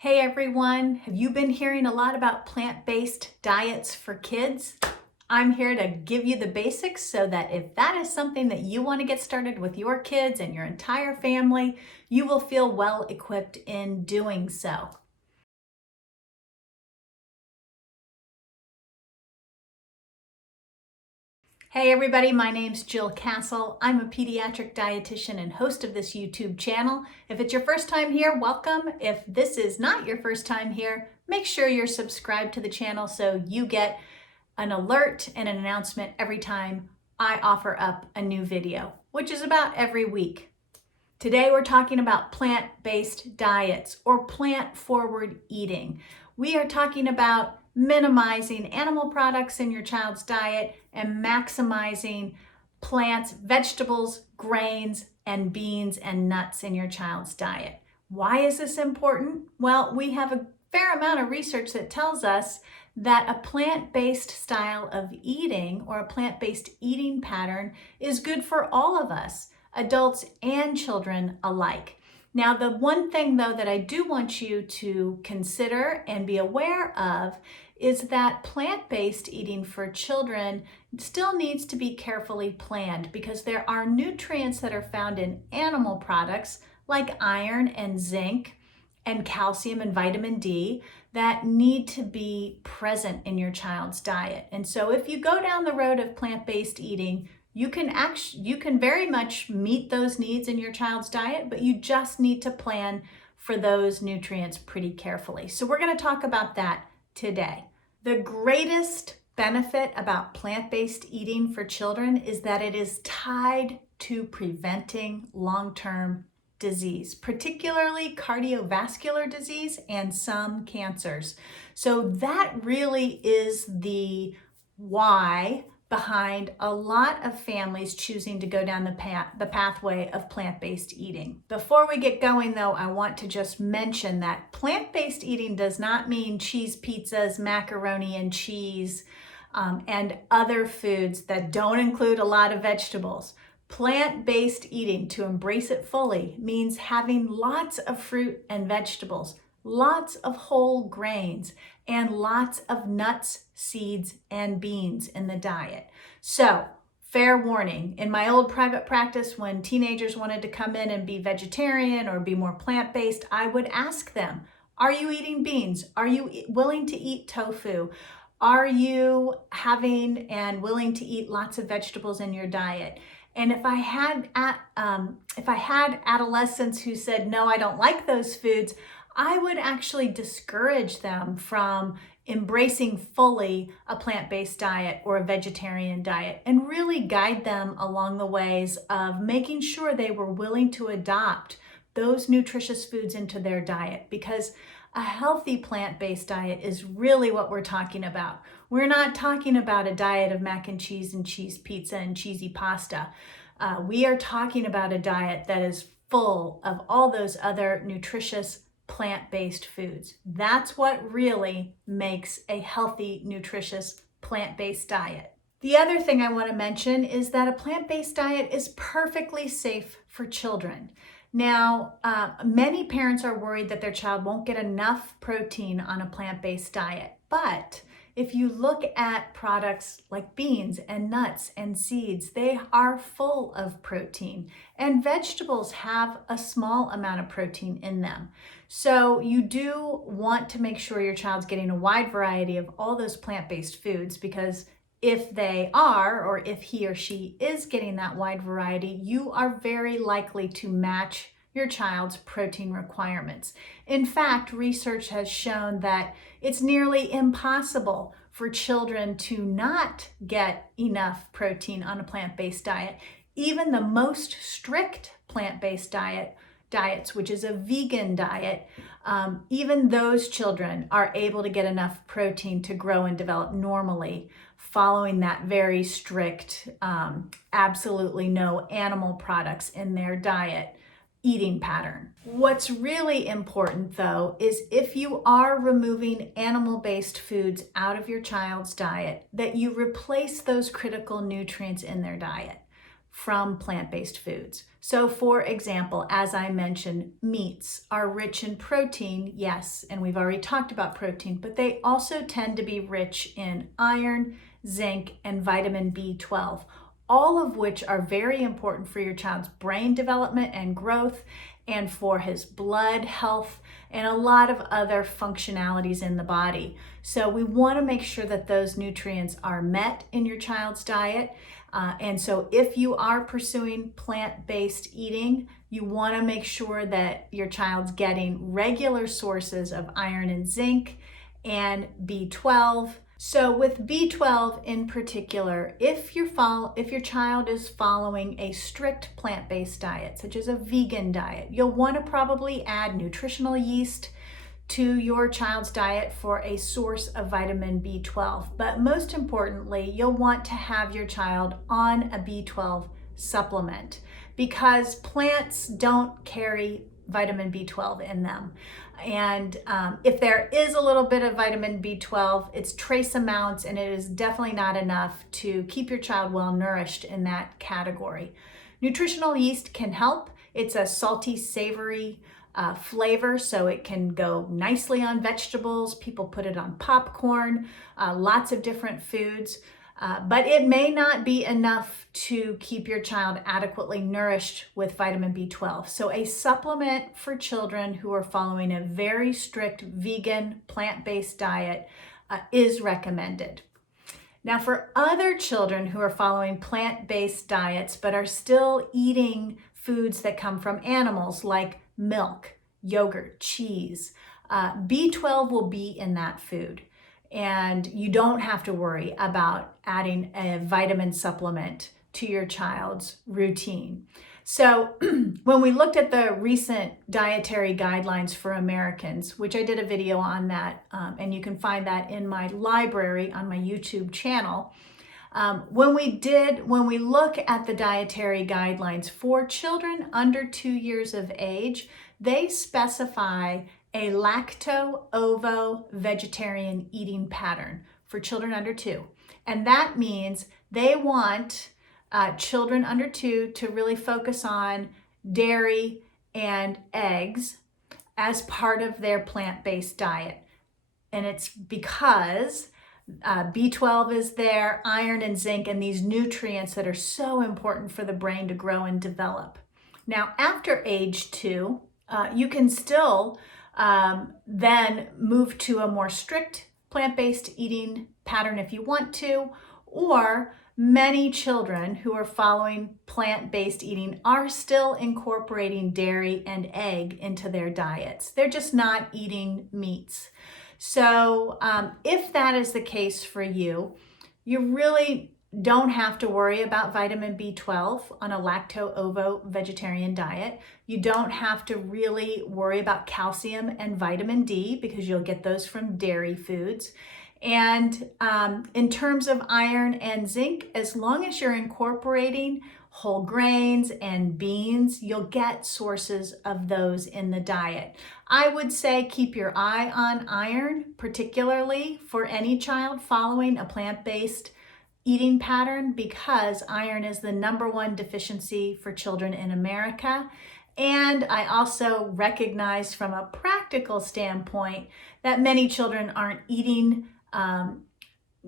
Hey everyone, have you been hearing a lot about plant-based diets for kids? I'm here to give you the basics so that if that is something that you want to get started with your kids and your entire family, you will feel well equipped in doing so. Hey everybody, my name's Jill Castle. I'm a pediatric dietitian and host of this YouTube channel. If it's your first time here, welcome. If this is not your first time here, make sure you're subscribed to the channel so you get an alert and an announcement every time I offer up a new video, which is about every week. Today we're talking about plant-based diets or plant-forward eating. We are talking about minimizing animal products in your child's diet and maximizing plants, vegetables, grains, and beans and nuts in your child's diet. Why is this important? Well, we have a fair amount of research that tells us that a plant-based style of eating or a plant-based eating pattern is good for all of us, adults and children alike. Now, the one thing though that I do want you to consider and be aware of is that plant-based eating for children still needs to be carefully planned because there are nutrients that are found in animal products like iron and zinc and calcium and vitamin D that need to be present in your child's diet. And so if you go down the road of plant-based eating, you can very much meet those needs in your child's diet, but you just need to plan for those nutrients pretty carefully. So we're going to talk about that today. The greatest benefit about plant-based eating for children is that it is tied to preventing long-term disease, particularly cardiovascular disease and some cancers. So that really is the why behind a lot of families choosing to go down the pathway of plant-based eating. Before we get going though, I want to just mention that plant-based eating does not mean cheese pizzas, macaroni and cheese, and other foods that don't include a lot of vegetables. Plant-based eating, to embrace it fully, means having lots of fruit and vegetables, lots of whole grains, and lots of nuts, seeds, and beans in the diet. So, fair warning, in my old private practice, when teenagers wanted to come in and be vegetarian or be more plant-based, I would ask them, are you eating beans? Are you willing to eat tofu? Are you having and willing to eat lots of vegetables in your diet? And if I had adolescents who said, no, I don't like those foods, I would actually discourage them from embracing fully a plant-based diet or a vegetarian diet and really guide them along the ways of making sure they were willing to adopt those nutritious foods into their diet, because a healthy plant-based diet is really what we're talking about. We're not talking about a diet of mac and cheese pizza and cheesy pasta. We are talking about a diet that is full of all those other nutritious plant-based foods. That's what really makes a healthy, nutritious, plant-based diet. The other thing I want to mention is that a plant-based diet is perfectly safe for children. Now, many parents are worried that their child won't get enough protein on a plant-based diet, but if you look at products like beans and nuts and seeds, they are full of protein, and vegetables have a small amount of protein in them. So you do want to make sure your child's getting a wide variety of all those plant-based foods, because if they are, or if he or she is getting that wide variety, you are very likely to match your child's protein requirements. In fact, research has shown that it's nearly impossible for children to not get enough protein on a plant-based diet. Even the most strict plant-based diets, which is a vegan diet, even those children are able to get enough protein to grow and develop normally, following that very strict, absolutely no animal products in their diet eating pattern. What's really important though is if you are removing animal-based foods out of your child's diet, that you replace those critical nutrients in their diet. from plant-based foods. So for example, as I mentioned, meats are rich in protein, yes, and we've already talked about protein, but they also tend to be rich in iron, zinc, and vitamin B12, all of which are very important for your child's brain development and growth, and for his blood health, and a lot of other functionalities in the body. So we want to make sure that those nutrients are met in your child's diet. And so if you are pursuing plant-based eating, you want to make sure that your child's getting regular sources of iron and zinc and B12. So with B12 in particular, if your child is following a strict plant-based diet, such as a vegan diet, you'll want to probably add nutritional yeast to your child's diet for a source of vitamin B12. But most importantly, you'll want to have your child on a B12 supplement because plants don't carry vitamin B12 in them. And if there is a little bit of vitamin B12, it's trace amounts, and it is definitely not enough to keep your child well nourished in that category. Nutritional yeast can help. It's a salty, savory flavor, so it can go nicely on vegetables. People put it on popcorn, lots of different foods. But it may not be enough to keep your child adequately nourished with vitamin B12. So a supplement for children who are following a very strict vegan plant-based diet is recommended. Now for other children who are following plant-based diets but are still eating foods that come from animals like milk, yogurt, cheese, B12 will be in that food. And you don't have to worry about adding a vitamin supplement to your child's routine. So when we looked at the recent dietary guidelines for Americans, which I did a video on that, and you can find that in my library on my YouTube channel. When we look at the dietary guidelines for children under 2 years of age, they specify a lacto-ovo vegetarian eating pattern for children under 2. And that means they want children under 2 to really focus on dairy and eggs as part of their plant-based diet. And it's because B12 is there, iron and zinc, and these nutrients that are so important for the brain to grow and develop. Now, after age 2, you can still then move to a more strict plant-based eating pattern if you want to, or many children who are following plant-based eating are still incorporating dairy and egg into their diets. They're just not eating meats. So if that is the case for you, you really don't have to worry about vitamin B12 on a lacto-ovo vegetarian diet. You don't have to really worry about calcium and vitamin D because you'll get those from dairy foods. And in terms of iron and zinc, as long as you're incorporating whole grains and beans, you'll get sources of those in the diet. I would say keep your eye on iron, particularly for any child following a plant-based eating pattern, because iron is the #1 deficiency for children in America. And I also recognize from a practical standpoint that many children aren't eating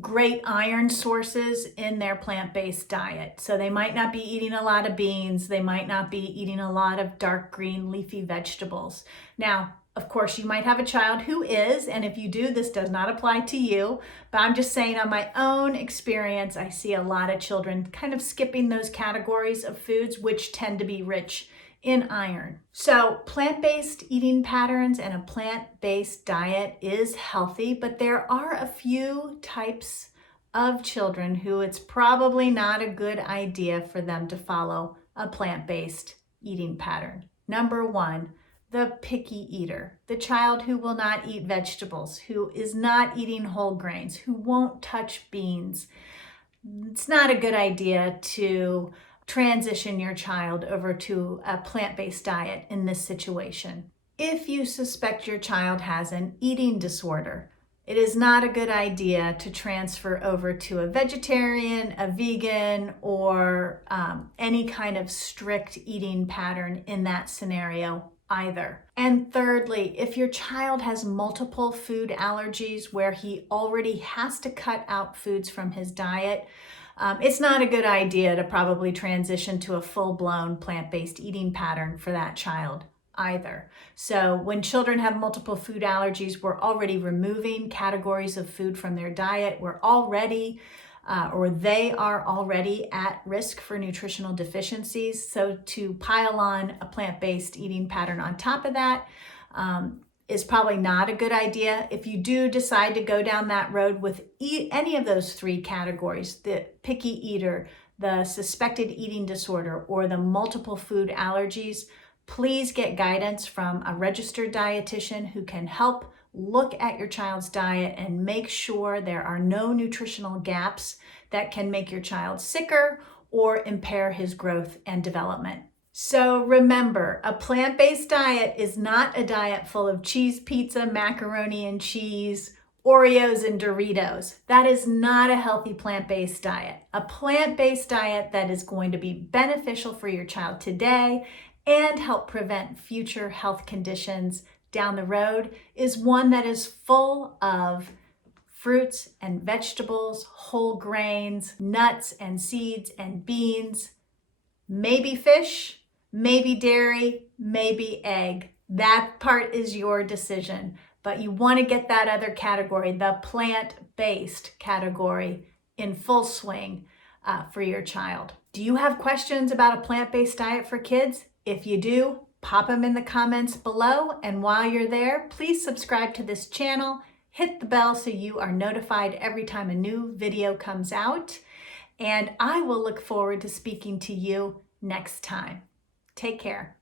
great iron sources in their plant-based diet. So they might not be eating a lot of beans, they might not be eating a lot of dark green leafy vegetables. Now, of course, you might have a child who is, and if you do, this does not apply to you, but I'm just saying on my own experience, I see a lot of children kind of skipping those categories of foods which tend to be rich in iron. So plant-based eating patterns and a plant-based diet is healthy, but there are a few types of children who it's probably not a good idea for them to follow a plant-based eating pattern. #1, the picky eater, the child who will not eat vegetables, who is not eating whole grains, who won't touch beans. It's not a good idea to transition your child over to a plant-based diet in this situation. If you suspect your child has an eating disorder, It is not a good idea to transfer over to a vegetarian, a vegan, or any kind of strict eating pattern in that scenario either. And thirdly, if your child has multiple food allergies where he already has to cut out foods from his diet, it's not a good idea to probably transition to a full-blown plant-based eating pattern for that child either. So when children have multiple food allergies, we're already removing categories of food from their diet. We're already, or they are already at risk for nutritional deficiencies. So to pile on a plant-based eating pattern on top of that is probably not a good idea. If you do decide to go down that road with any of those three categories, the picky eater, the suspected eating disorder, or the multiple food allergies, please get guidance from a registered dietitian who can help look at your child's diet and make sure there are no nutritional gaps that can make your child sicker or impair his growth and development. So remember, a plant-based diet is not a diet full of cheese pizza, macaroni and cheese, Oreos and Doritos. That is not a healthy plant-based diet. A plant-based diet that is going to be beneficial for your child today and help prevent future health conditions down the road is one that is full of fruits and vegetables, whole grains, nuts and seeds and beans, maybe fish, maybe dairy, maybe egg. That part is your decision, but you want to get that other category, the plant-based category, in full swing for your child. Do you have questions about a plant-based diet for kids? If you do, pop them in the comments below. And while you're there, please subscribe to this channel, hit the bell so you are notified every time a new video comes out. And I will look forward to speaking to you next time. Take care.